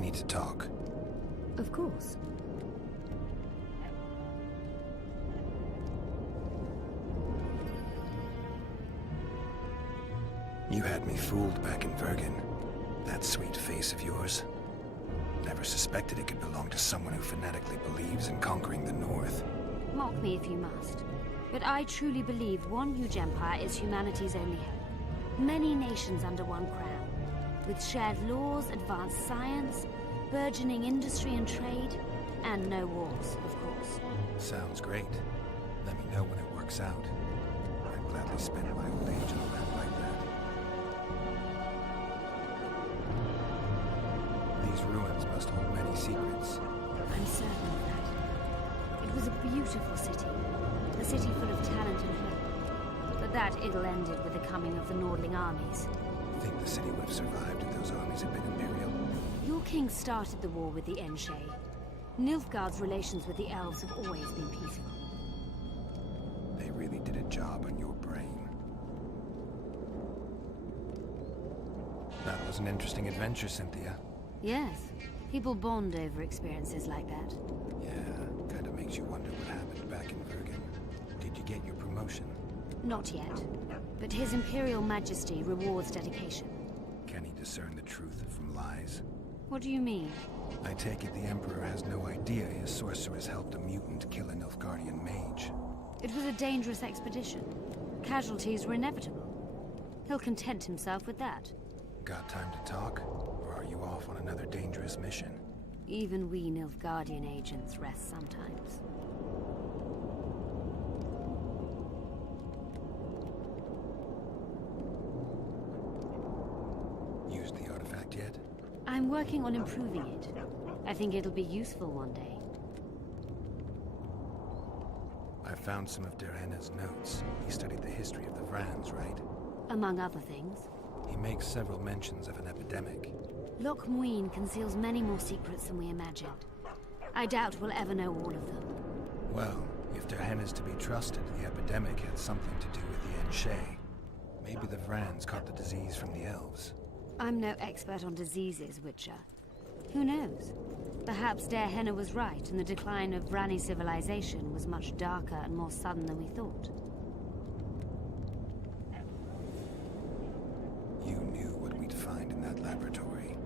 We need to talk. Of course. You had me fooled back in Vergen. That sweet face of yours. Never suspected it could belong to someone who fanatically believes in conquering the North. Mock me if you must. But I truly believe one huge empire is humanity's only hope. Many nations under one crown. With shared laws, advanced science, burgeoning industry and trade, and no wars, of course. Sounds great. Let me know when it works out. I'd gladly spend my old age on a land like that. These ruins must hold many secrets. I'm certain of that. It was a beautiful city. A city full of talent and hope. But that ill ended with the coming of the Nordling armies. Think the city would have survived if those armies had been Imperial? Your king started the war with the Enshe. Nilfgaard's relations with the elves have always been peaceful. They really did a job on your brain. That was an interesting adventure, Cynthia. Yes. People bond over experiences like that. Yeah, kinda makes you wonder what happened back in Vergen. Did you get your promotion? Not yet. But His Imperial Majesty rewards dedication. Can he discern the truth from lies? What do you mean? I take it the Emperor has no idea his sorceress helped a mutant kill a Nilfgaardian mage. It was a dangerous expedition. Casualties were inevitable. He'll content himself with that. Got time to talk? Or are you off on another dangerous mission? Even we Nilfgaardian agents rest sometimes. Used the artifact yet? I'm working on improving it. I think it'll be useful one day. I found some of Derhenna's notes. He studied the history of the Vrans, right? Among other things. He makes several mentions of an epidemic. Loch Muin conceals many more secrets than we imagined. I doubt we'll ever know all of them. Well, if Derhenna's to be trusted, the epidemic had something to do with the Enshe. Maybe the Vrans caught the disease from the elves. I'm no expert on diseases, Witcher. Who knows? Perhaps Derhenna was right, and the decline of Vrani civilization was much darker and more sudden than we thought. You knew what we'd find in that laboratory.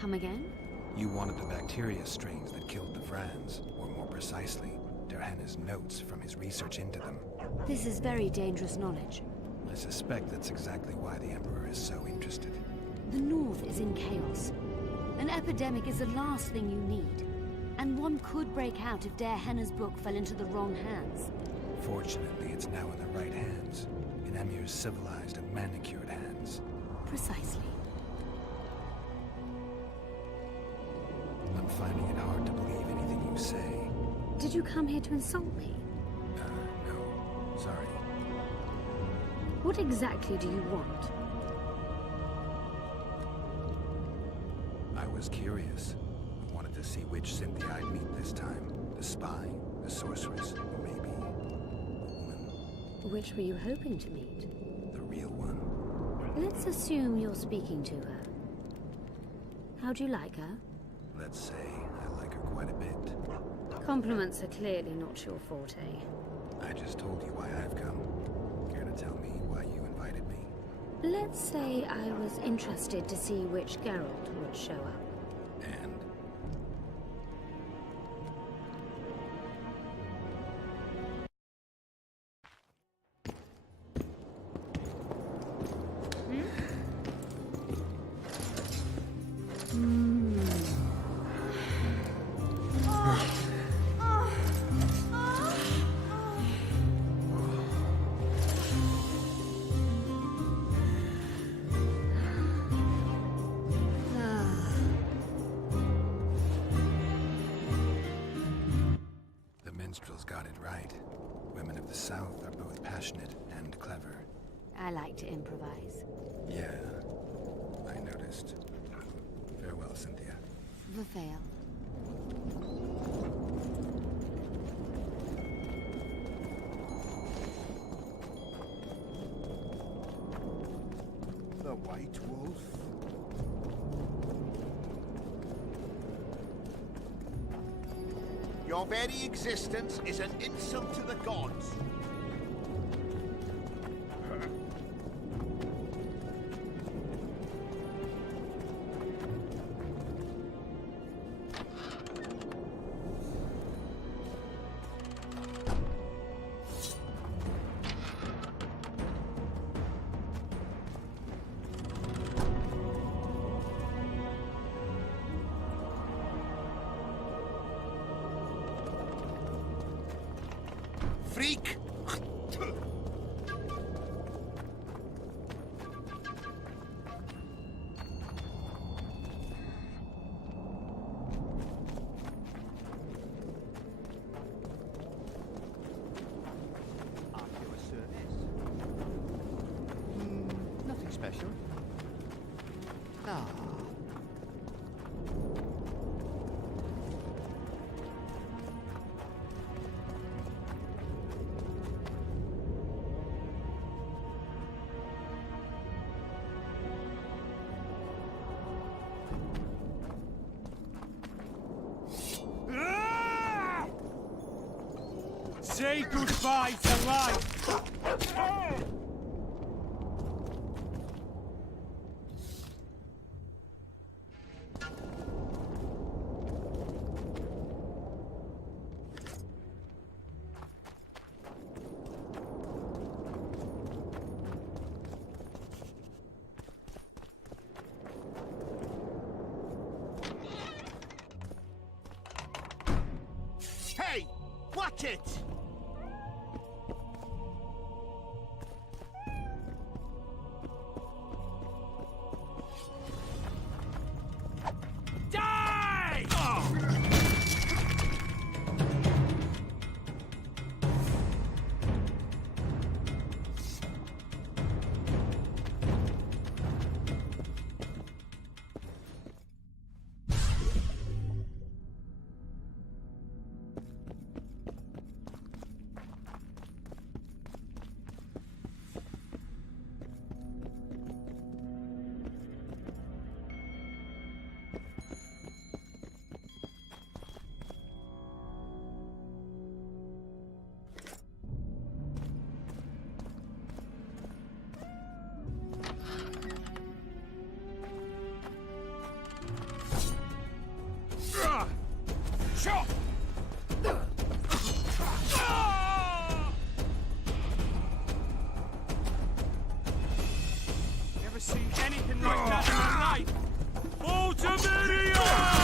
Come again? You wanted the bacteria strains that killed the Vrans, or more precisely, Derhenna's notes from his research into them. This is very dangerous knowledge. I suspect that's exactly why the Emperor is so interested. The North is in chaos. An epidemic is the last thing you need. And one could break out if Derhenna's book fell into the wrong hands. Fortunately, it's now in the right hands. In Emir's civilized and manicured hands. Precisely. I'm finding it hard to believe anything you say. Did you come here to insult me? No. Sorry. What exactly do you want? I was curious. I wanted to see which Cynthia I'd meet this time. The spy, the sorceress, or maybe the woman. Which were you hoping to meet? The real one. Let's assume you're speaking to her. How'd you like her? Let's say I like her quite a bit. Compliments are clearly not your forte. I just told you why I've come. Care to tell me why you invited me? Let's say I was interested to see which Geralt would show up. And? Minstrels got it right. Women of the South are both passionate and clever. I like to improvise. Yeah, I noticed. Farewell, Cynthia. Verfail. The White Wolf? Your very existence is an insult to the gods. Freak! Nothing special. Ah. Say goodbye to life! Hey! Watch it! Die! Sure! Never seen anything like that in my life! Ultimedia!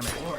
damn it.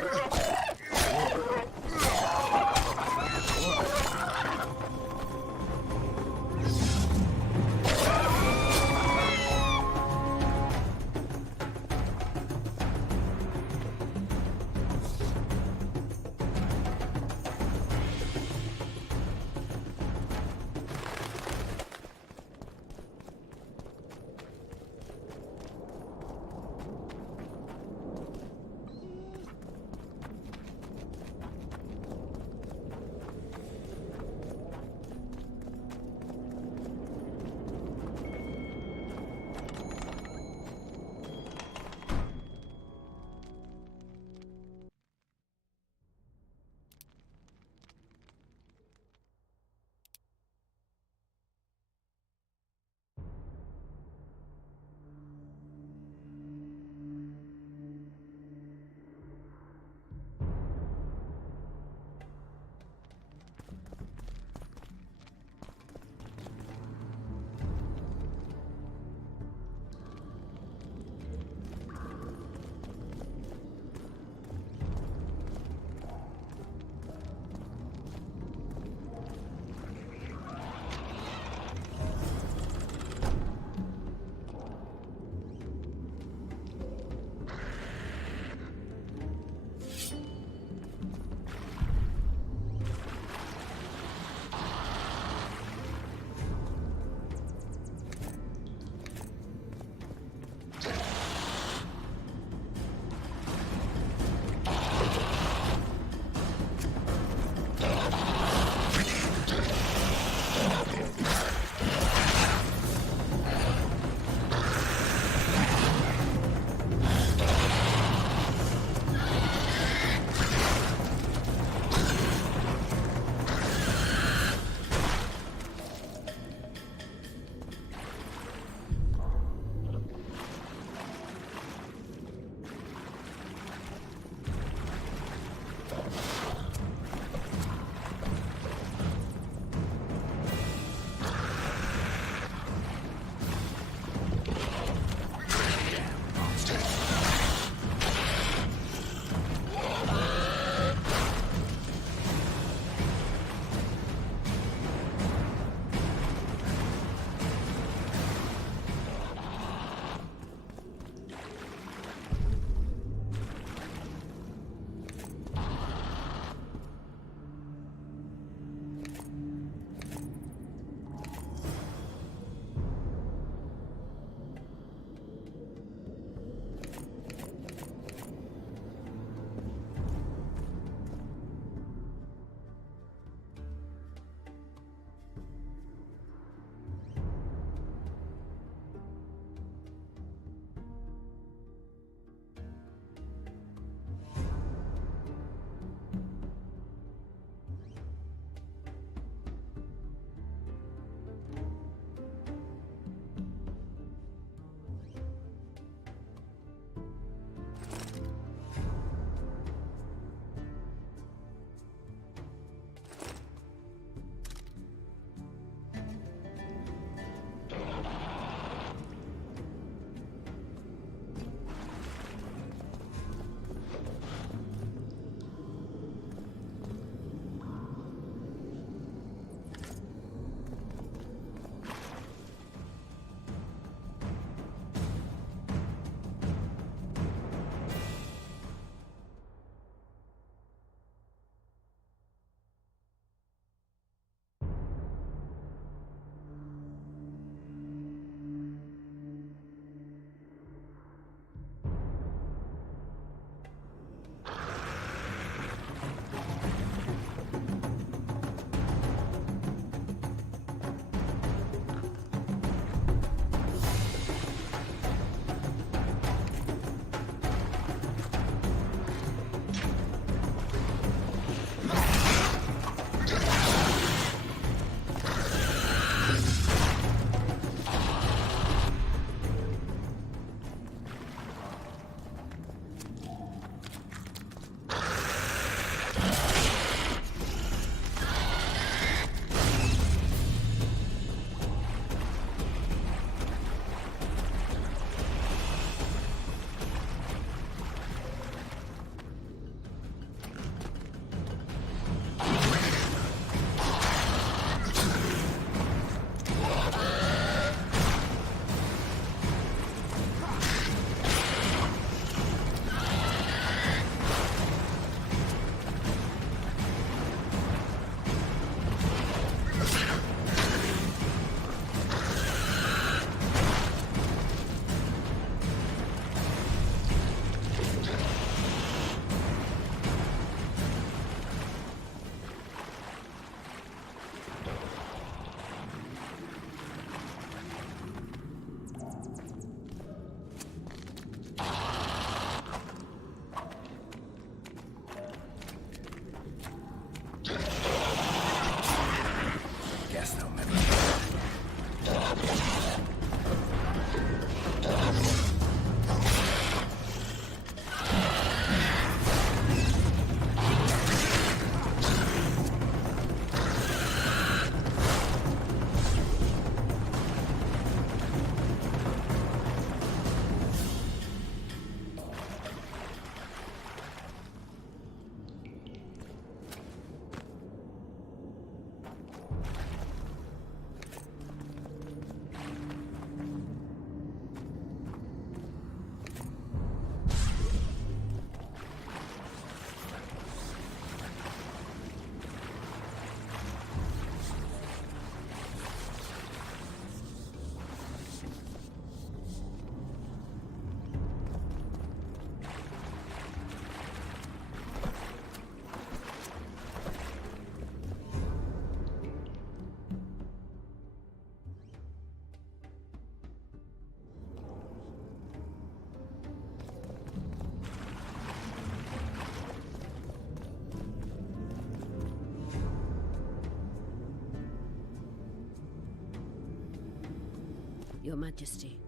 Your Majesty.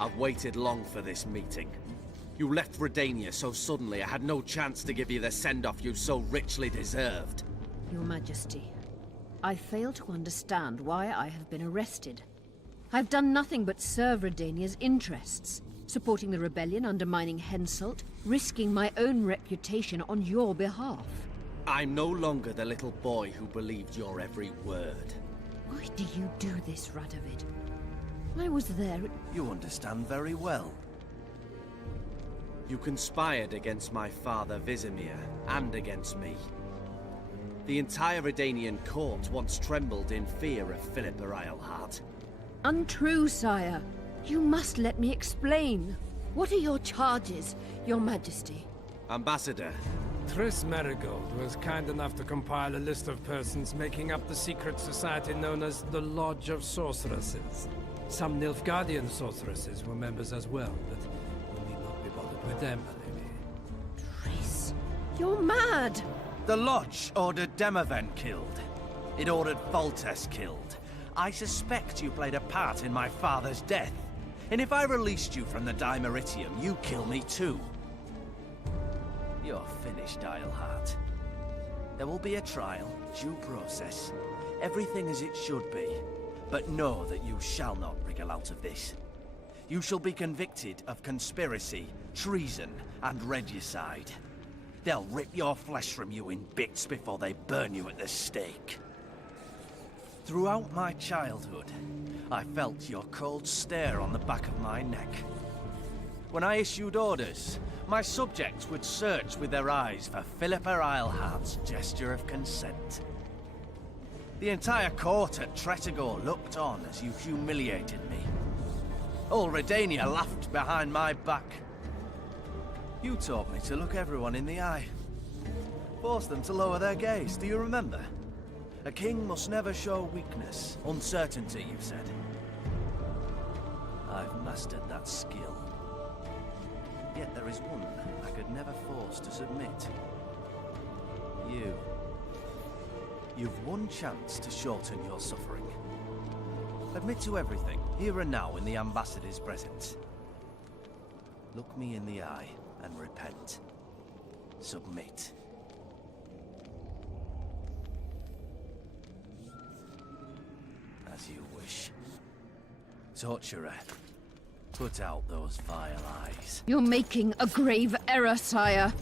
I've waited long for this meeting. You left Redania so suddenly I had no chance to give you the send-off you so richly deserved. Your Majesty, I fail to understand why I have been arrested. I've done nothing but serve Redania's interests, supporting the rebellion, undermining Henselt, risking my own reputation on your behalf. I'm no longer the little boy who believed your every word. Why do you do this, Radovid? I was there. You understand very well. You conspired against my father Vizimir, and against me. The entire Redanian court once trembled in fear of Philippa Eilhart. Untrue, sire. You must let me explain. What are your charges, Your Majesty? Ambassador. Triss Marigold was kind enough to compile a list of persons making up the secret society known as the Lodge of Sorceresses. Some Nilfgaardian sorceresses were members as well, but we need not be bothered with them, my lady. Triss, you're mad! The Lodge ordered Demoven killed. It ordered Foltest killed. I suspect you played a part in my father's death. And if I released you from the Dimeritium, you kill me too. You're finished, Eilhart. There will be a trial, due process, everything as it should be. But know that you shall not wriggle out of this. You shall be convicted of conspiracy, treason, and regicide. They'll rip your flesh from you in bits before they burn you at the stake. Throughout my childhood, I felt your cold stare on the back of my neck. When I issued orders, my subjects would search with their eyes for Philippa Eilhart's gesture of consent. The entire court at Tretogor looked on as you humiliated me. All Redania laughed behind my back. You taught me to look everyone in the eye. Forced them to lower their gaze, do you remember? A king must never show weakness, uncertainty, you said. I've mastered that skill. Yet there is one I could never force to submit. You. You've one chance to shorten your suffering. Admit to everything, here and now in the Ambassador's presence. Look me in the eye and repent. Submit. As you wish. Torturer, put out those vile eyes. You're making a grave error, sire.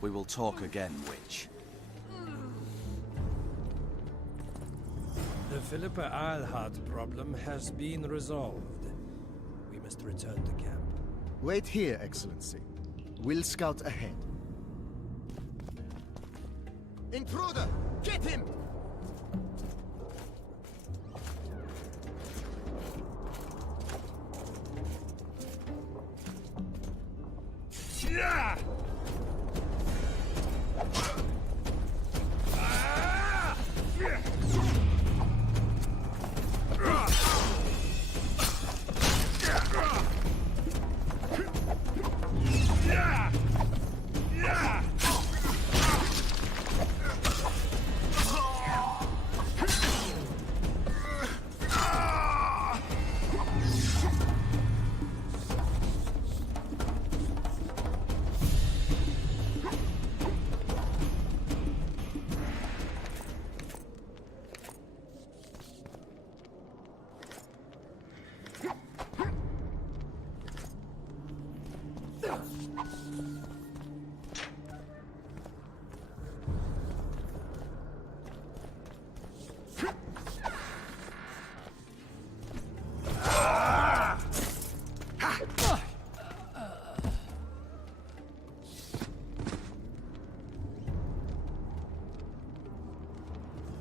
We will talk again, witch. The Philippa Eilhart problem has been resolved. We must return to camp. Wait here, Excellency. We'll scout ahead. Intruder! Get him! Yeah!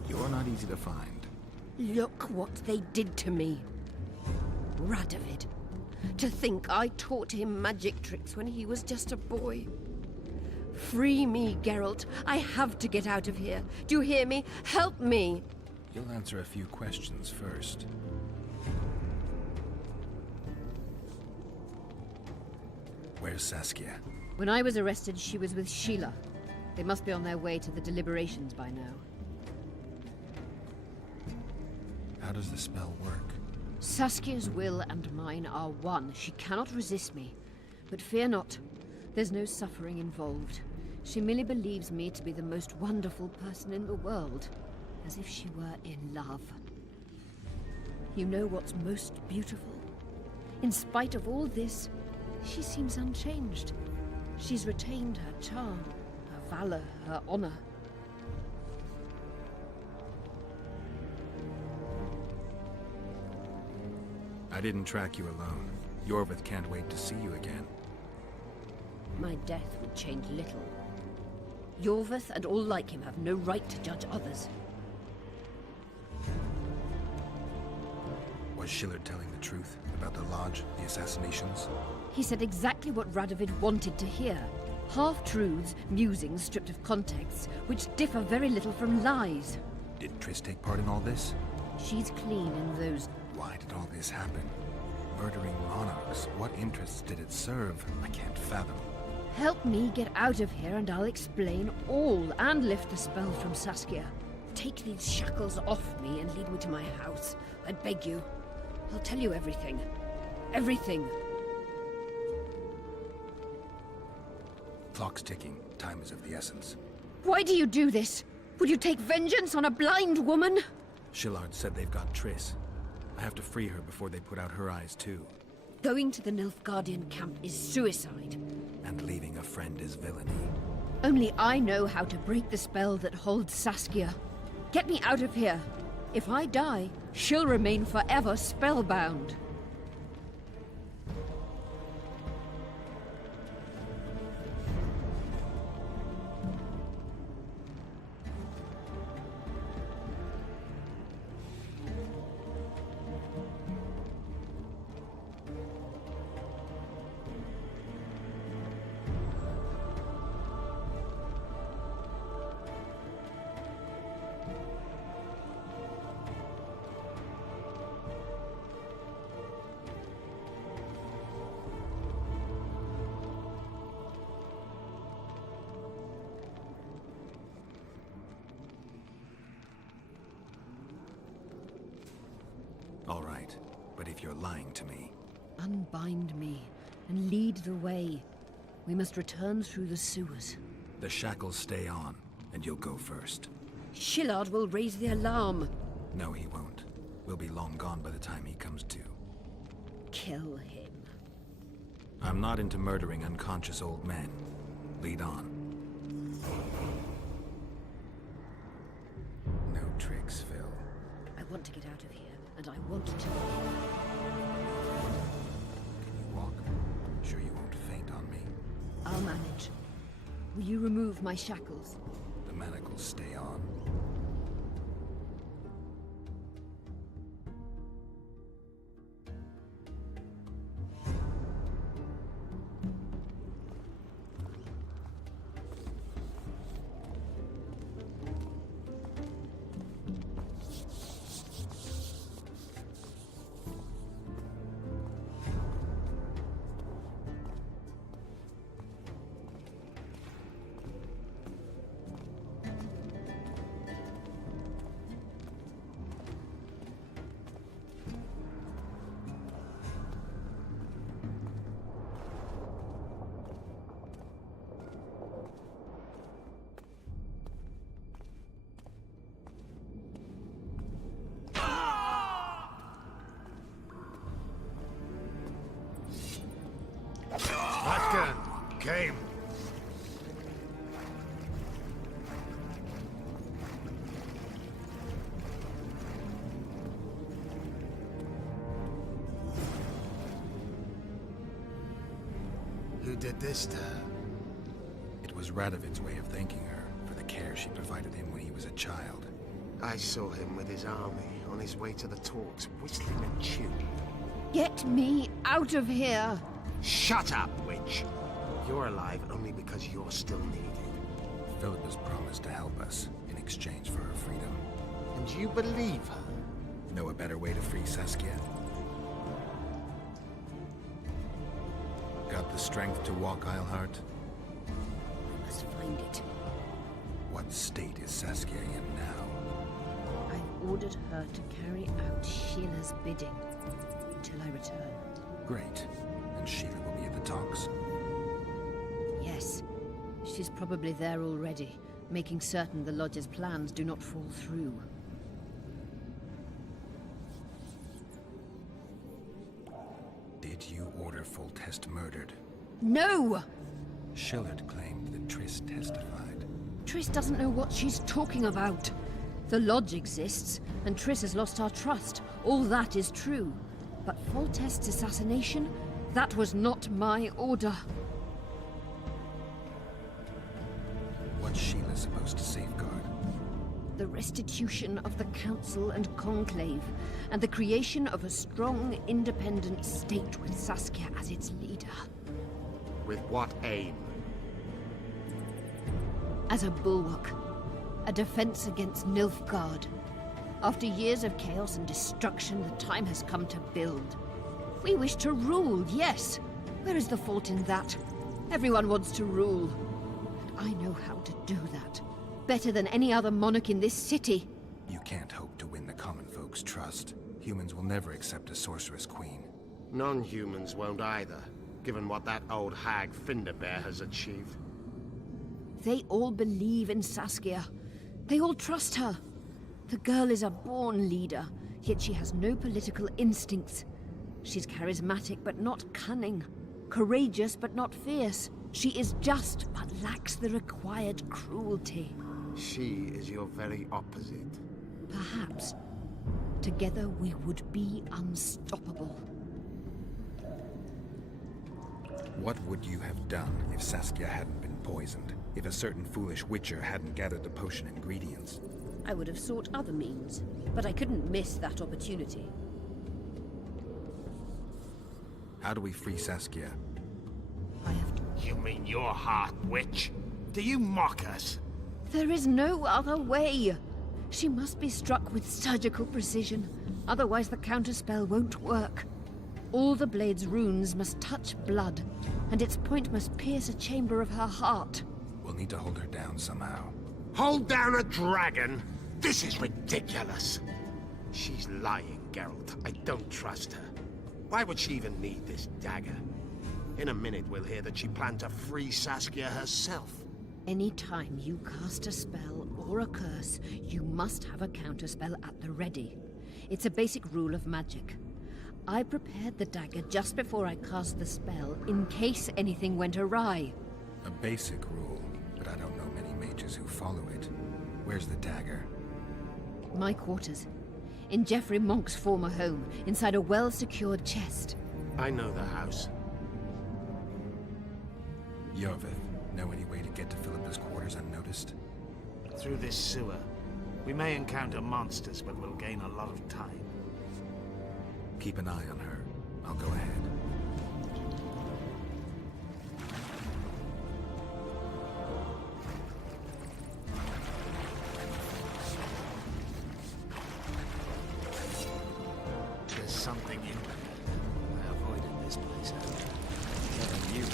You're not easy to find. Look what they did to me. Radovid. To think I taught him magic tricks when he was just a boy. Free me, Geralt. I have to get out of here. Do you hear me? Help me! You'll answer a few questions first. Where's Saskia? When I was arrested, she was with Sheila. They must be on their way to the deliberations by now. How does the spell work? Saskia's will and mine are one. She cannot resist me. But fear not. There's no suffering involved. She merely believes me to be the most wonderful person in the world. As if she were in love. You know what's most beautiful? In spite of all this, she seems unchanged. She's retained her charm, her valor, her honor. I didn't track you alone. Yorvith can't wait to see you again. My death would change little. Yorvith and all like him have no right to judge others. Was Shillard telling the truth about the Lodge, the assassinations? He said exactly what Radovid wanted to hear. Half-truths, musings stripped of context, which differ very little from lies. Did Triss take part in all this? She's clean in those... Why did all this happen? Murdering monarchs, what interests did it serve? I can't fathom. Help me get out of here and I'll explain all and lift the spell from Saskia. Take these shackles off me and lead me to my house. I beg you. I'll tell you everything. Everything. Clock's ticking. Time is of the essence. Why do you do this? Would you take vengeance on a blind woman? Shillard said they've got Triss. I have to free her before they put out her eyes too. Going to the Nilfgaardian camp is suicide. And leaving a friend is villainy. Only I know how to break the spell that holds Saskia. Get me out of here. If I die, she'll remain forever spellbound. All right, but if you're lying to me... Unbind me and lead the way. We must return through the sewers. The shackles stay on, and you'll go first. Shillard will raise the alarm. No, he won't. We'll be long gone by the time he comes to. Kill him. I'm not into murdering unconscious old men. Lead on. No tricks, Phil. I want to get out of here, and I want to. Can you walk? Sure you won't faint on me? I'll manage. Will you remove my shackles? The manacles stay on. Game. Who did this to her? It was Radovid's way of thanking her for the care she provided him when he was a child. I saw him with his army on his way to the talks, whistling a tune. Get me out of here! Shut up, witch! You're alive only because you're still needed. Philip has promised to help us in exchange for her freedom. And you believe her? Know a better way to free Saskia? Got the strength to walk, Eilhart? I must find it. What state is Saskia in now? I've ordered her to carry out Sheila's bidding until I return. Great. And Sheila will be at the talks? Yes. She's probably there already, making certain the Lodge's plans do not fall through. Did you order Foltest murdered? No! Shillard claimed that Triss testified. Triss doesn't know what she's talking about. The Lodge exists, and Triss has lost our trust. All that is true. But Foltest's assassination? That was not my order. What's Sheila supposed to safeguard? The restitution of the Council and Conclave, and the creation of a strong, independent state with Saskia as its leader. With what aim? As a bulwark. A defense against Nilfgaard. After years of chaos and destruction, the time has come to build. We wish to rule, yes. Where is the fault in that? Everyone wants to rule. And I know how to do that. Better than any other monarch in this city. You can't hope to win the common folk's trust. Humans will never accept a sorceress queen. Non-humans won't either, given what that old hag Finderbear has achieved. They all believe in Saskia. They all trust her. The girl is a born leader, yet she has no political instincts. She's charismatic but not cunning. Courageous but not fierce. She is just but lacks the required cruelty. She is your very opposite. Perhaps. Together we would be unstoppable. What would you have done if Saskia hadn't been poisoned? If a certain foolish witcher hadn't gathered the potion ingredients? I would have sought other means, but I couldn't miss that opportunity. How do we free Saskia? I have to. You mean your heart, witch? Do you mock us? There is no other way. She must be struck with surgical precision, otherwise the counterspell won't work. All the blade's runes must touch blood, and its point must pierce a chamber of her heart. We'll need to hold her down somehow. Hold down a dragon? This is ridiculous. She's lying, Geralt. I don't trust her. Why would she even need this dagger? In a minute we'll hear that she planned to free Saskia herself. Any time you cast a spell or a curse, you must have a counterspell at the ready. It's a basic rule of magic. I prepared the dagger just before I cast the spell, in case anything went awry. A basic rule, but I don't know many mages who follow it. Where's the dagger? My quarters. In Geoffrey Monk's former home, inside a well-secured chest. I know the house. Yorvith, know any way to get to Philippa's quarters unnoticed? Through this sewer. We may encounter monsters, but we'll gain a lot of time. Keep an eye on her. I'll go ahead. There's something in there. I avoided this place. Never knew.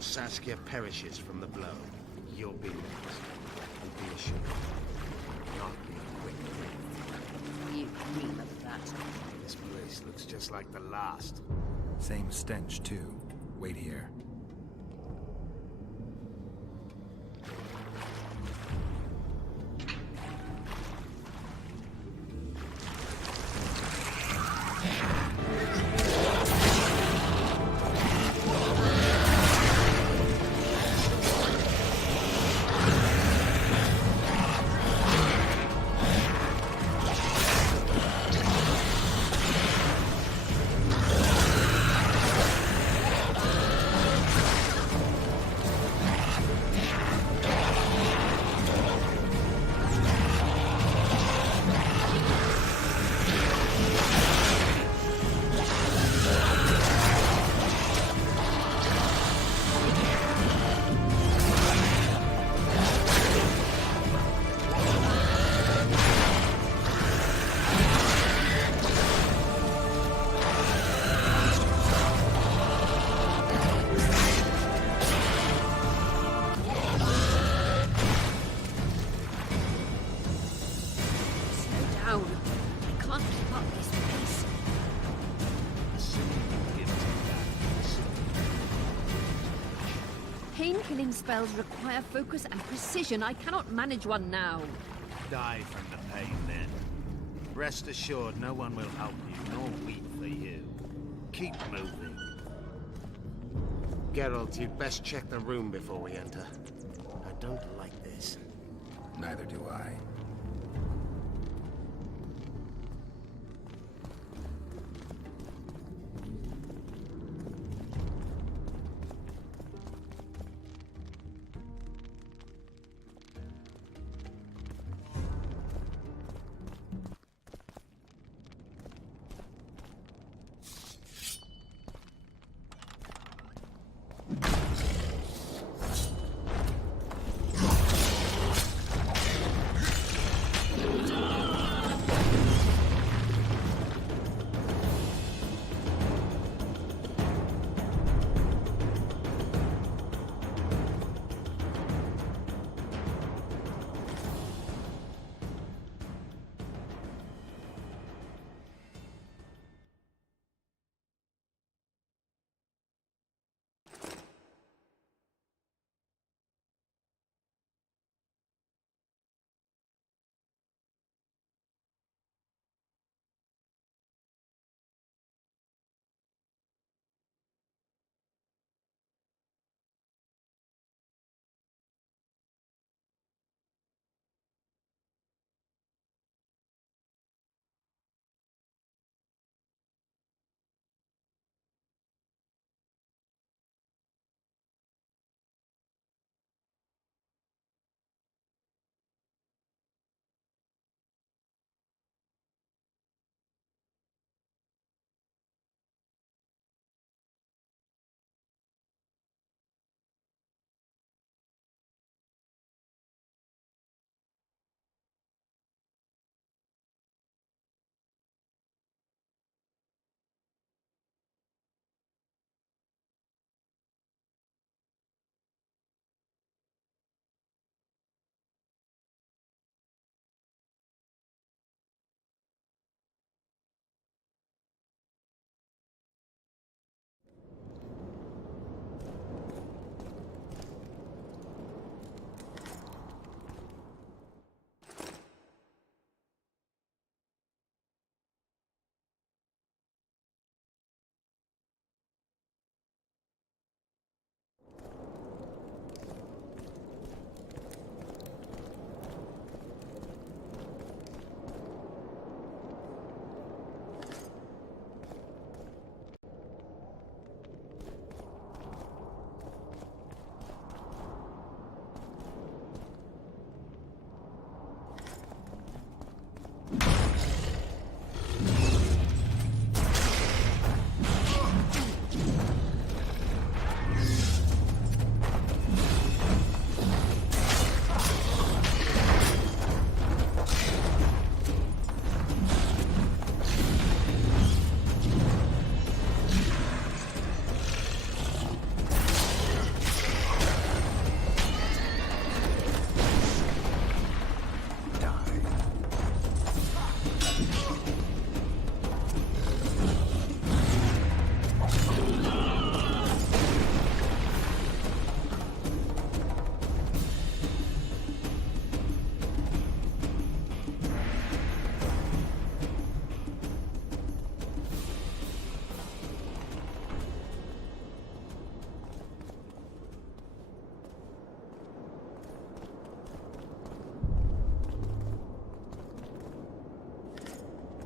Saskia perishes from the blow, you'll be next. And be assured, it will not be a quick death. You dream of that. This place looks just like the last. Same stench, too. Wait here. Brain-killing spells require focus and precision. I cannot manage one now. Die from the pain, then. Rest assured, no one will help you, nor weep for you. Keep moving. Geralt, you'd best check the room before we enter. I don't like this. Neither do I.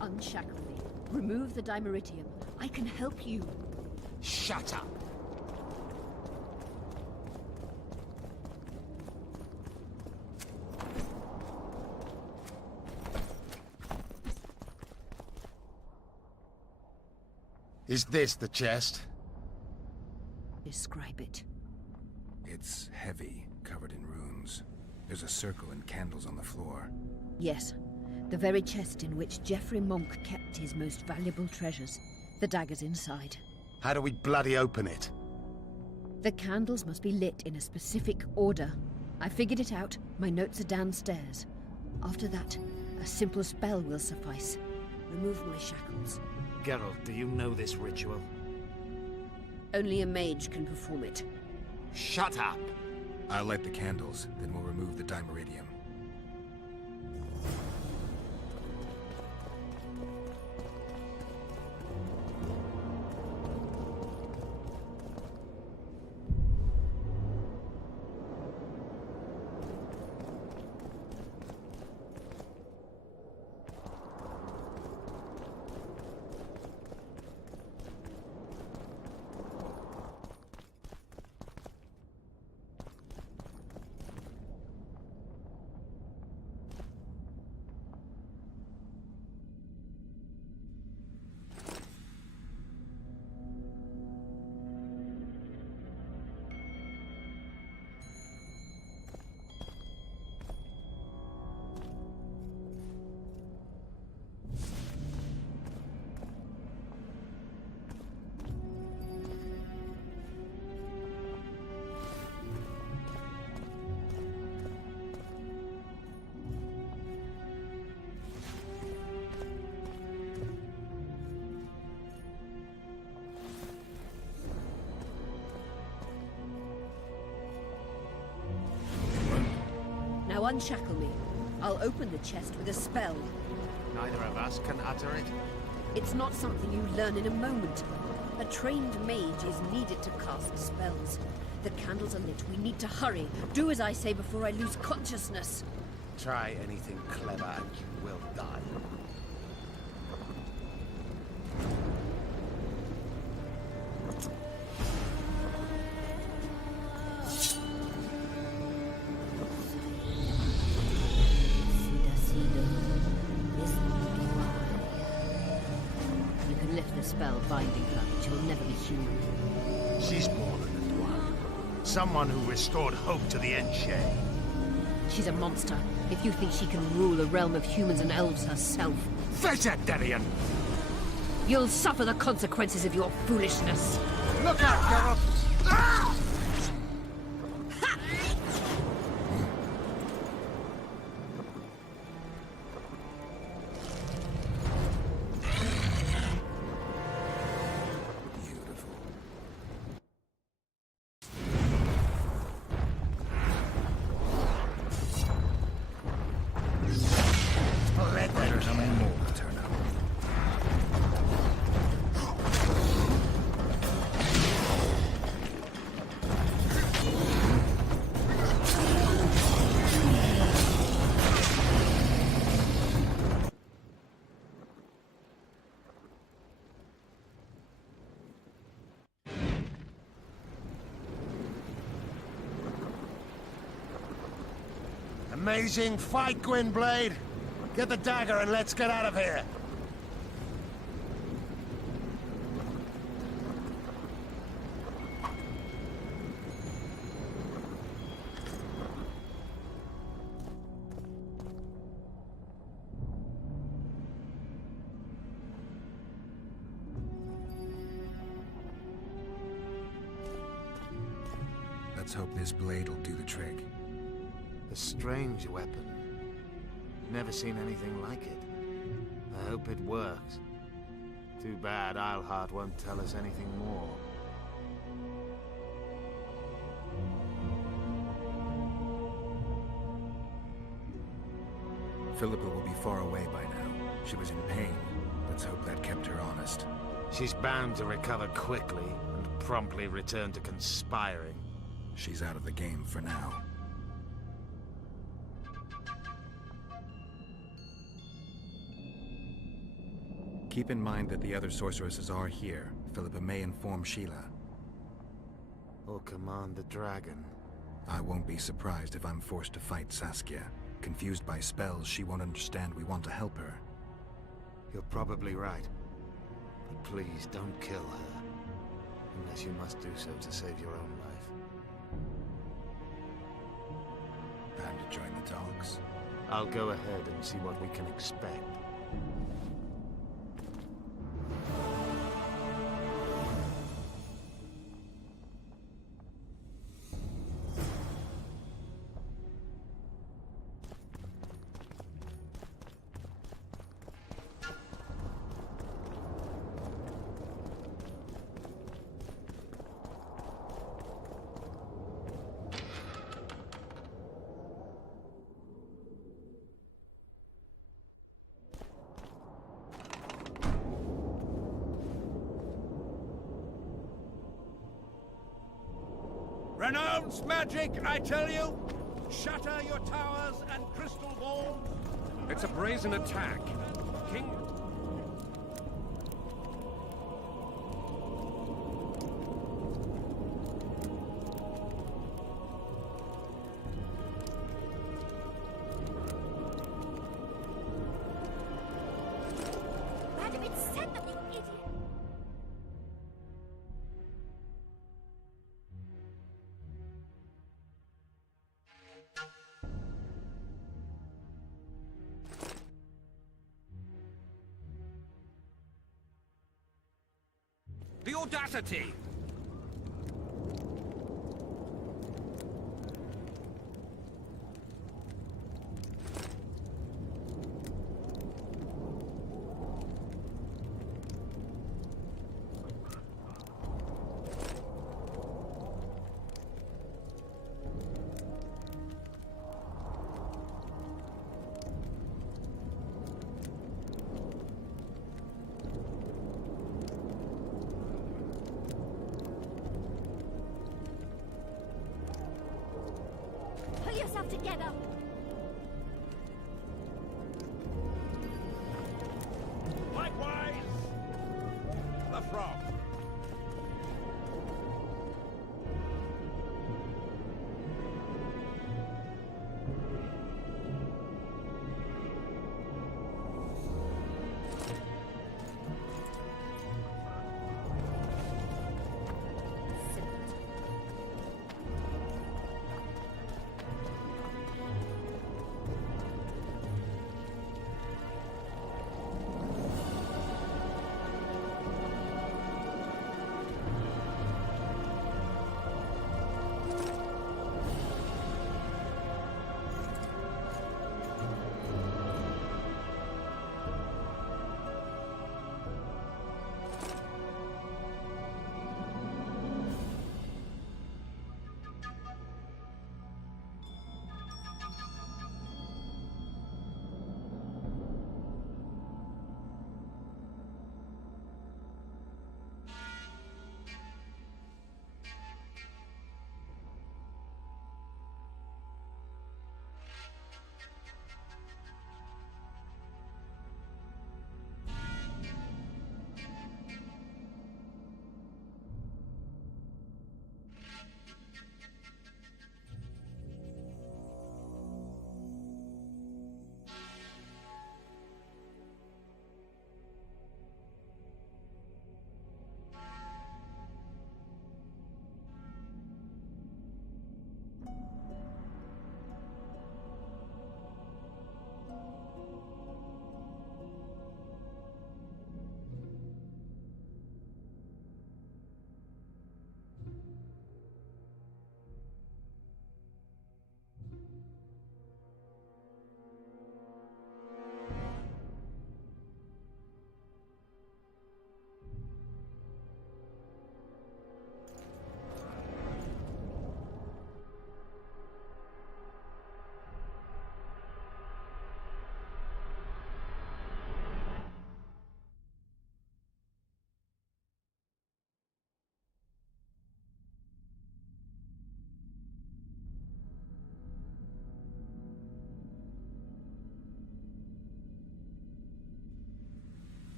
Unshackle me. Remove the dimeritium. I can help you. Shut up! Is this the chest? Describe it. It's heavy, covered in runes. There's a circle and candles on the floor. Yes. The very chest in which Geoffrey Monk kept his most valuable treasures. The dagger's inside. How do we bloody open it? The candles must be lit in a specific order. I figured it out. My notes are downstairs. After that, a simple spell will suffice. Remove my shackles. Geralt, do you know this ritual? Only a mage can perform it. Shut up! I'll light the candles, then we'll remove the dimeridium. Now unshackle me. I'll open the chest with a spell. Neither of us can utter it. It's not something you learn in a moment. A trained mage is needed to cast spells. The candles are lit. We need to hurry. Do as I say before I lose consciousness. Try anything clever and you will die. You can lift the spell binding her, but you'll never be human. She's more than a dwarf. Someone who restored hope to the Enche. She's a monster. If you think she can rule a realm of humans and elves herself, Vegetarian! you'll suffer the consequences of your foolishness. Look out, Geralt! Ah! Wonder how many more will turn up. Amazing fight, Gwynblade! Get the dagger and let's get out of here! Let's hope this blade will do the trick. A strange weapon. Never seen anything like it. I hope it works. Too bad Eilhart won't tell us anything more. Philippa will be far away by now. She was in pain. Let's hope that kept her honest. She's bound to recover quickly and promptly return to conspiring. She's out of the game for now. Keep in mind that the other sorceresses are here. Philippa may inform Sheila. Or command the dragon. I won't be surprised if I'm forced to fight Saskia. Confused by spells, she won't understand we want to help her. You're probably right. But please don't kill her. Unless you must do so to save your own life. Time to join the talks. I'll go ahead and see what we can expect. Renounce magic, I tell you! Shatter your towers and crystal balls! It's a brazen attack. King... Madam, it's said that you idiot! The audacity! Pull yourself together! Likewise, the frog.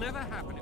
never happen.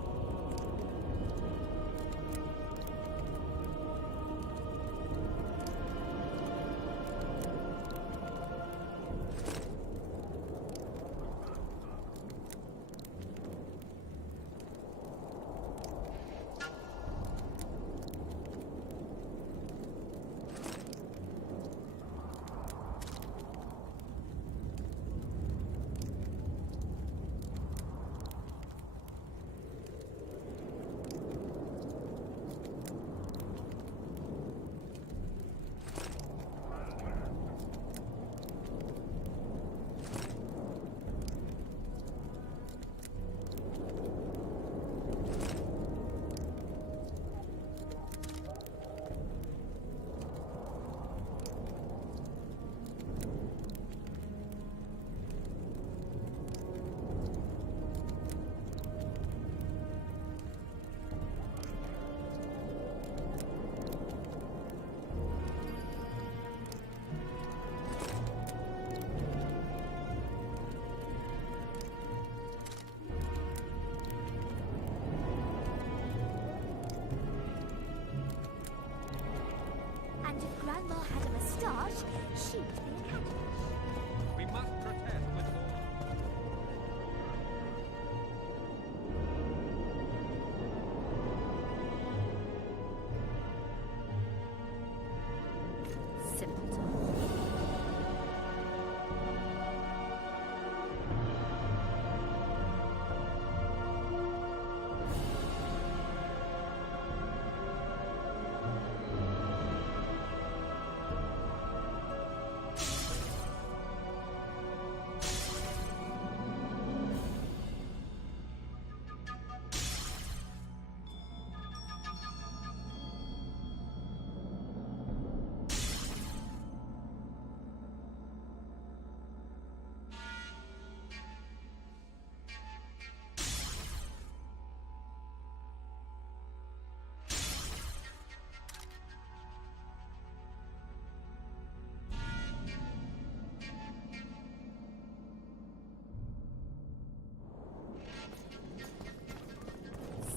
And if Grandma had a moustache, she'd be a catfish. We must protest with all. Simpleton.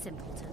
Simpleton.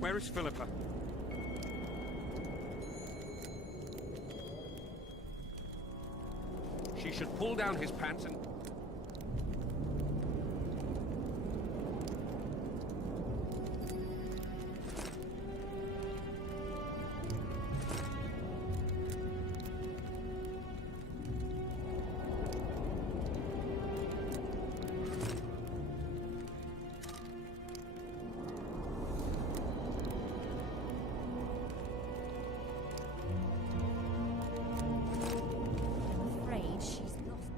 Where is Philippa? She should pull down his pants and... I'm afraid she's lost.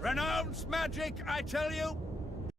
Renounce magic, I tell you!